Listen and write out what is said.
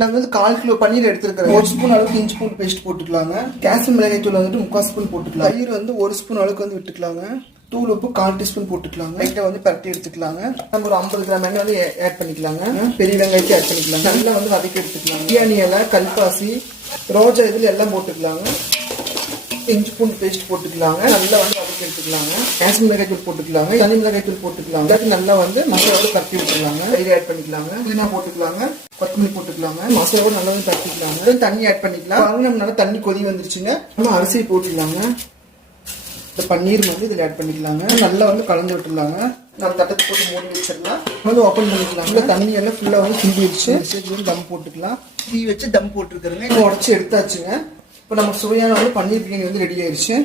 நாங்கள் வந்து 1/4 கிலோ பன்னீர் எடுத்துருக்கிறோம். 1 ஸ்பூன் அளவுக்கு இஞ்சி பூண்டு பேஸ்ட் போட்டுக்கலாங்க. காஷ்மீர் மிளகாய் தூள் வந்துட்டு 3/4 ஸ்பூன் போட்டுக்கலாம். தயிர் வந்து 1 ஸ்பூன் அளவுக்கு வந்து விட்டுக்கலாங்க. தூள் உப்பு 1/4 டீஸ்பூன் போட்டுக்கலாங்க. லைட்டாக வந்து பரட்டி எடுத்துக்கலாங்க. நம்ம ஒரு 50 கிராம் எண்ணெய் வந்து ஆட் பண்ணிக்கலாங்க. பெரிய வெங்காயத்தை ஆட் பண்ணிக்கலாங்க. நல்லா வந்து வதக்கி எடுத்துக்கலாங்க. பிரியாணி இலை, கல்பாசி, ரோஜா இதில் எல்லாம் போட்டுக்கலாங்க. இஞ்சி பூண்டு பேஸ்ட் போட்டுக்கலாங்க. நல்லா வந்து வதக்கி எடுத்துக்கலாங்க. காஷ்மீர் மிளகாய் தூள் போட்டுக்கலாங்க. தனி மிளகாய் தூள் போட்டுக்கலாங்க. எல்லாத்தையும் நல்லா வந்து மசாலாவோட பரட்டி விட்டுக்கலாங்க. தயிர் ஆட் பண்ணிக்கலாங்க. புதினா போட்டுக்கலாங்க. கொத்தமல்லி போட்டுக்கலாங்க. மசாலாவோட நல்லா வந்து பரட்டிக்கலாங்க. தண்ணி ஆட் பண்ணிக்கலாம். நம்ம நல்லா தண்ணி கொதி வந்துருச்சுங்க. நம்ம அரிசி போட்டுக்கலாங்க. இந்த பன்னீர் வந்து இதில் ஆட் பண்ணிக்கலாங்க. நல்லா வந்து கலந்து விட்டுடலாங்க. நம்ம தட்டத்தை போட்டு மூடி வச்சிடலாம். வந்து ஓப்பன் பண்ணிக்கலாங்க. தண்ணி எல்லாம் ஃபுல்லாக வந்து கிண்டிடுச்சு. வந்து தம் போட்டுக்கலாம். தீ வச்சு தம் போட்டுருக்குறேங்க. உடச்சி எடுத்தாச்சுங்க. இப்போ நம்ம சுவையான வந்து பன்னீர் பிரியாணி வந்து ரெடி ஆயிடுச்சு.